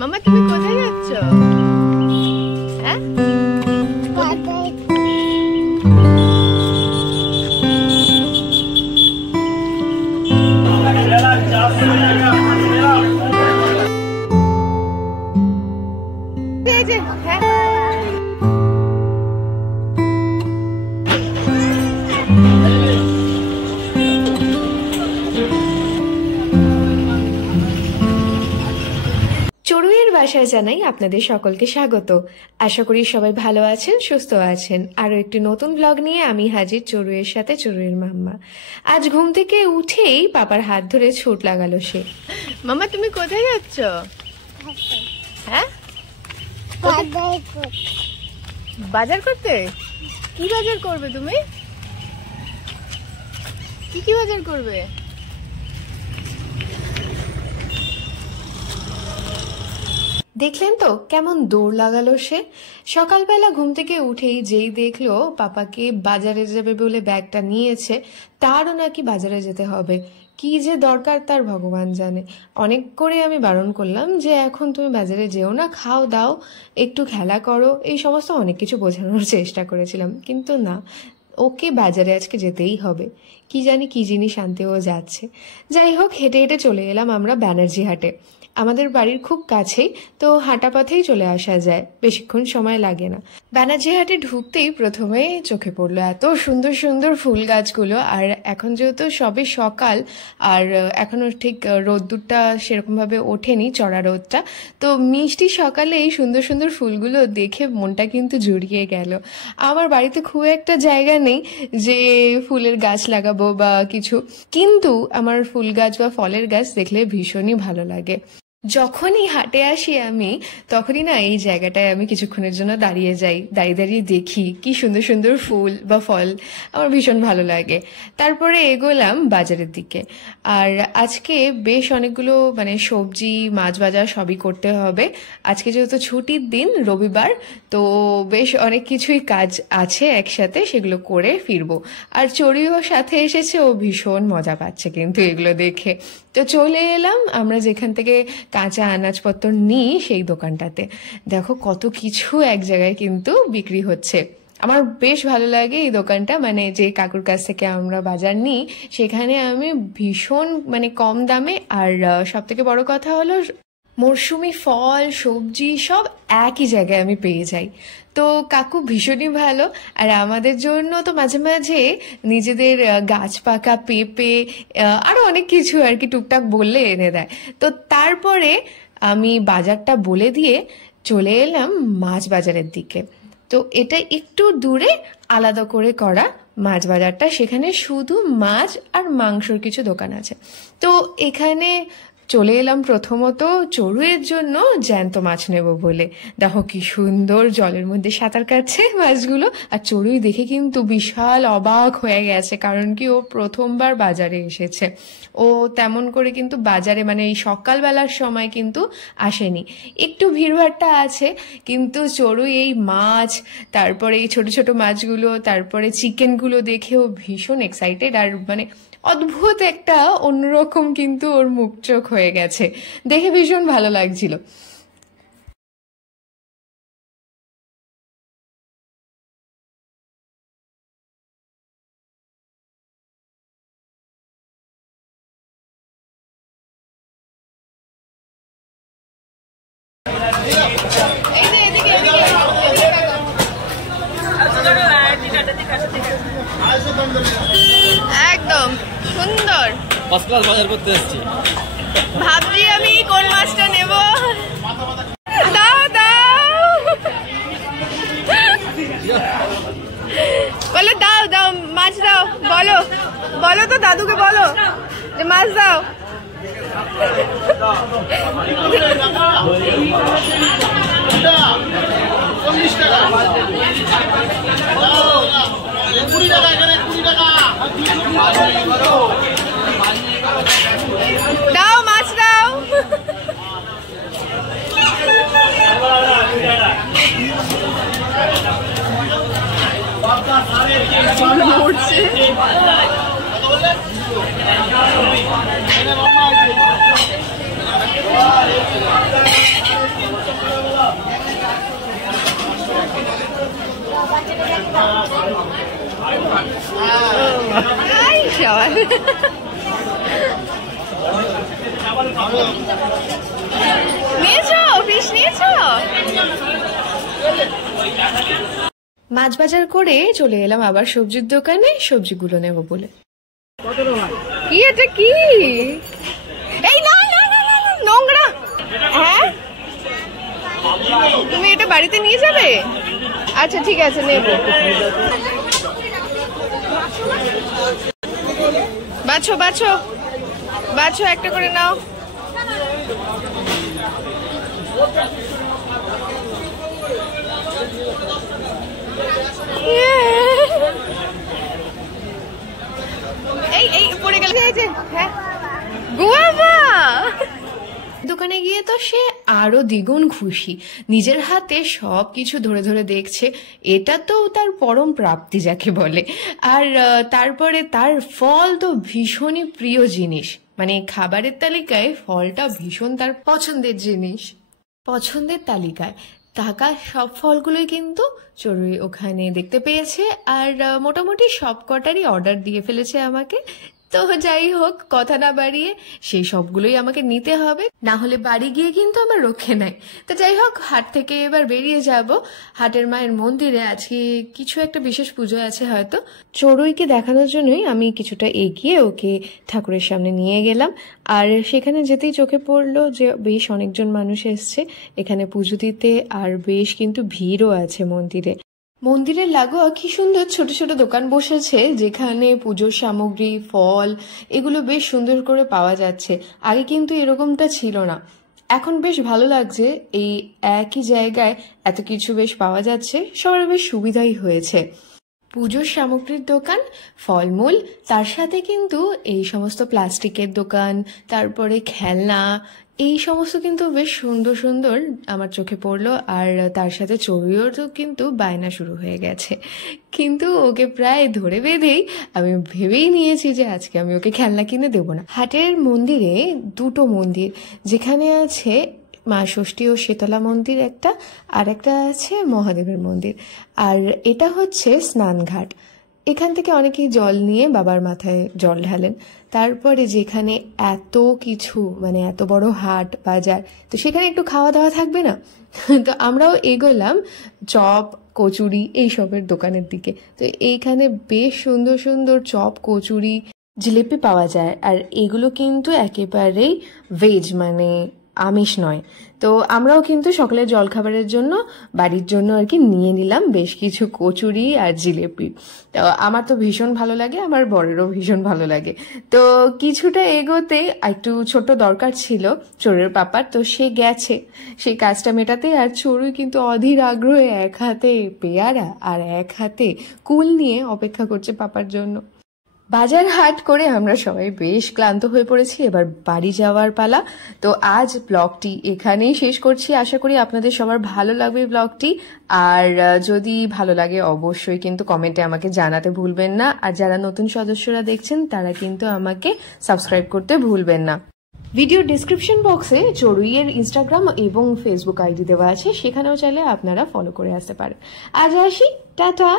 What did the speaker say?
মামা তুমি কোথায় যাচ্ছ? হ্যাঁ চড়ুইয়ের বাসায় জানাই আপনাদের সকলকে স্বাগত। আশা করি সবাই ভালো আছেন, সুস্থ আছেন। আরও একটি নতুন ব্লগ নিয়ে আমি হাজির, চড়ুইয়ের সাথে চড়ুইয়ের মাম্মা। আজ ঘুম থেকে উঠেই পাপার হাত ধরে ছুট লাগালো সে। মামা তুমি কোথায় যাচ্ছ? হ্যাঁ বাজার করতে? কি বাজার করবে তুমি? কি বাজার করবে? দেখলেন তো কেমন দৌড় লাগালো সে। সকালবেলা ঘুম থেকে উঠেই যেই দেখলো পাপাকে বাজারে যাবে বলে ব্যাগটা নিয়েছে, তারও নাকি বাজারে যেতে হবে। কি যে দরকার তার ভগবান জানে। অনেক করে আমি বারণ করলাম যে এখন তুমি বাজারে যেও না, খাও দাও, একটু খেলা করো, এই সমস্ত অনেক কিছু বোঝানোর চেষ্টা করেছিলাম, কিন্তু না, ওকে বাজারে আজকে যেতেই হবে। কি জানি কি জিনিস আনতে ও যাচ্ছে। যাই হোক, হেঁটে হেঁটে চলে এলাম আমরা ব্যানার্জি হাটে। আমাদের বাড়ির খুব কাছেই, তো হাঁটা পথেই চলে আসা যায়, বেশিক্ষণ সময় লাগে না। ব্যানার্জি হাটে ঢুকতেই প্রথমে চোখে পড়লো এত সুন্দর সুন্দর ফুল গাছগুলো। আর এখন যেহেতু সবে সকাল, আর এখনো ঠিক রোদ্দুরটা সেরকমভাবে ওঠেনি, চড়া রোদটা, তো মিষ্টি সকালে এই সুন্দর সুন্দর ফুলগুলো দেখে মনটা কিন্তু জুড়িয়ে গেল। আমার বাড়িতে খুব একটা জায়গা নেই যে ফুলের গাছ লাগাবো বা কিছু, কিন্তু আমার ফুল গাছ বা ফলের গাছ দেখলে ভীষণই ভালো লাগে। যখনই হাটে আসি আমি, তখনই না এই জায়গাটায় আমি কিছুক্ষণের জন্য দাঁড়িয়ে যাই, দাঁড়িয়ে দাঁড়িয়ে দেখি কি সুন্দর সুন্দর ফুল বা ফল, আমার ভীষণ ভালো লাগে। তারপরে এগোলাম বাজারের দিকে। আর আজকে বেশ অনেকগুলো সবজি, মাছ বাজার সবই করতে হবে। আজকে যেহেতু ছুটির দিন, রবিবার, তো বেশ অনেক কিছুই কাজ আছে একসাথে, সেগুলো করে ফিরবো। আর চড়ুইও সাথে এসেছে, ও ভীষণ মজা পাচ্ছে কিন্তু এগুলো দেখে। তো চলে এলাম আমরা যেখান থেকে কাঁচা আনাজপত্র নিই সেই দোকানটাতে। দেখো কত কিছু এক জায়গায় কিন্তু বিক্রি হচ্ছে। আমার বেশ ভালো লাগে এই দোকানটা, যে কাকুর কাছ থেকে আমরা বাজার নিই, সেখানে আমি ভীষণ কম দামে, আর সব থেকে বড় কথা হলো মরশুমি ফল সবজি সব একই জায়গায় আমি পেয়ে যাই। তো কাকু ভীষণই ভালো। আর আমাদের জন্য তো মাঝে মাঝে নিজেদের গাছ পাকা পেঁপে আরো অনেক কিছু আর কি টুকটাক বললে এনে দেয়। তো তারপরে আমি বাজারটা বলে দিয়ে চলে এলাম মাছ বাজারের দিকে। তো এটা একটু দূরে আলাদা করে করা মাছ বাজারটা, সেখানে শুধু মাছ আর মাংসর কিছু দোকান আছে। তো এখানে চলে এলাম প্রথমত চড়ুইয়ের জন্য জ্যান্ত মাছ নেব বলে। দেখো কি সুন্দর জলের মধ্যে সাঁতার কাটছে মাছগুলো। আর চড়ুই দেখে কিন্তু বিশাল অবাক হয়ে গেছে, কারণ কি ও প্রথমবার বাজারে এসেছে। ও তেমন করে কিন্তু বাজারে এই সকালবেলার সময় কিন্তু আসেনি। একটু ভিড়ভাড়টা আছে, কিন্তু চড়ুই এই মাছ, তারপরে এই ছোট ছোট মাছগুলো, তারপরে চিকেনগুলো দেখেও ভীষণ এক্সাইটেড। আর অদ্ভুত একটা অন্যরকম কিন্তু ওর মুখ চোখ হয়ে গেছে, দেখে ভীষণ ভালো লাগছিল। একদম সুন্দর ফার্স্ট ক্লাস বাজার করতে এসেছি। ভাবছি আমি কোন মাছটা নেব। দাও দাও বলো, দাও দাও মাছ দাও, বলো বলো তো দাদুকে বলো যে মাছ দাও। দাও মাছ দাও। উঠছে মাছ বাজার করে চলে এলাম আবার সবজির দোকানে সবজিগুলো নেব বলে। কি এটা কি? এই না না না না, নোংরা। হ্যাঁ, তুমি এটা বাড়িতে নিয়ে যাবে? আচ্ছা ঠিক আছে, নেব। বাছো বাছো বাছো, একটা করে নাও। এই এই পড়ে গেল। হ্যাঁ, গুয়াভা। দোকানে গিয়ে তো সে আরো দ্বিগুণ খুশি, নিজের হাতে সবকিছু ধরে ধরে দেখছে। এটা তো তার পরম প্রাপ্তি যাকে বলে। আর তারপরে তার ফল তো ভীষণই প্রিয় জিনিস, মানে খাবারের তালিকায় ফলটা ভীষণ তার পছন্দের জিনিস। পছন্দের তালিকায় থাকা সব ফলগুলোই কিন্তু চড়ুই ওখানে দেখতে পেয়েছে, আর মোটামুটি সব কটারই অর্ডার দিয়ে ফেলেছে আমাকে। তো যাই হোক, কথা না বাড়িয়ে সেই সবগুলোই আমাকে নিতে হবে, না হলে বাড়ি গিয়ে কিন্তু আমার রক্ষে নাই। তো যাই হোক, হাট থেকে এবার বেরিয়ে যাব। হাটের মায়ের মন্দিরে আজকে কিছু একটা বিশেষ পুজো আছে হয়তো। চড়ুইকে দেখানোর জন্যই আমি কিছুটা এগিয়ে ওকে ঠাকুরের সামনে নিয়ে গেলাম। আর সেখানে যেতেই চোখে পড়লো যে বেশ অনেকজন মানুষ এসছে এখানে পুজো দিতে, আর বেশ কিন্তু ভিড়ও আছে মন্দিরে। মন্দিরের লাগোয়া কি সুন্দর ছোট ছোট দোকান বসেছে, যেখানে পুজোর সামগ্রী, ফল এগুলো বেশ সুন্দর করে পাওয়া যাচ্ছে। আগে কিন্তু এরকমটা ছিল না। এখন বেশ ভালো লাগছে, এই একই জায়গায় এত কিছু বেশ পাওয়া যাচ্ছে, সবার বেশ সুবিধাই হয়েছে। পুজোর সামগ্রীর দোকান, ফলমূল, তার সাথে কিন্তু এই সমস্ত প্লাস্টিকের দোকান, তারপরে খেলনা, এই সমস্ত কিন্তু বেশ সুন্দর সুন্দর আমার চোখে পড়লো। আর তার সাথে চড়ুইও তো কিন্তু বায়না শুরু হয়ে গেছে, কিন্তু ওকে প্রায় ধরে বেঁধেই আমি ভেবেই নিয়েছি যে আজকে আমি ওকে খেলনা কিনে দেবো না। হাটের মন্দিরে দুটো মন্দির, যেখানে আছে মা ষষ্ঠী ও শীতলা মন্দির একটা, আর একটা আছে মহাদেবের মন্দির। আর এটা হচ্ছে স্নানঘাট। এখান থেকে অনেকেই জল নিয়ে বাবার মাথায় জল ঢালেন। তারপরে যেখানে এত কিছু, মানে এত বড় হাট বাজার, তো সেখানে একটু খাওয়া দাওয়া থাকবে না? তো আমরাও এগোলাম চপ, কচুরি এইসবের দোকানের দিকে। তো এইখানে বেশ সুন্দর সুন্দর চপ, কচুরি, জিলিপি পাওয়া যায়। আর এগুলো কিন্তু একেবারেই ভেজ, মানে আমিষ নয়। তো আমরাও কিন্তু সকালের জলখাবারের জন্য বাড়ির জন্য আর কি নিয়ে নিলাম বেশ কিছু কচুরি আর জিলিপি। তো আমার তো ভীষণ ভালো লাগে, আমার বরেরও ভীষণ ভালো লাগে। তো কিছুটা এগোতে একটু ছোট্ট দরকার ছিল চড়ুইয়ের পাপার, তো সে গেছে সেই কাজটা মেটাতে। আর চড়ুই কিন্তু অধীর আগ্রহে এক হাতে পেয়ারা আর এক হাতে কুল নিয়ে অপেক্ষা করছে পাপার জন্য। বাজার হাট করে আমরা সবাই বেশ ক্লান্ত হয়ে পড়েছি, এবার বাড়ি যাওয়ার পালা। তো আজ ব্লগটি এখানেই শেষ করছি, আশা করি আপনাদের সবার ভালো লাগবে ব্লগটি। আর যদি ভালো লাগে অবশ্যই কিন্তু কমেন্টে আমাকে জানাতে ভুলবেন না। আর যারা নতুন সদস্যরা দেখছেন তারা কিন্তু আমাকে সাবস্ক্রাইব করতে ভুলবেন না। ভিডিও ডিসক্রিপশন বক্সে চড়ুইয়ের ইনস্টাগ্রাম এবং ফেসবুক আইডি দেওয়া আছে, সেখানেও চাইলে আপনারা ফলো করে আসতে পারেন। আজ আসি, টাটা।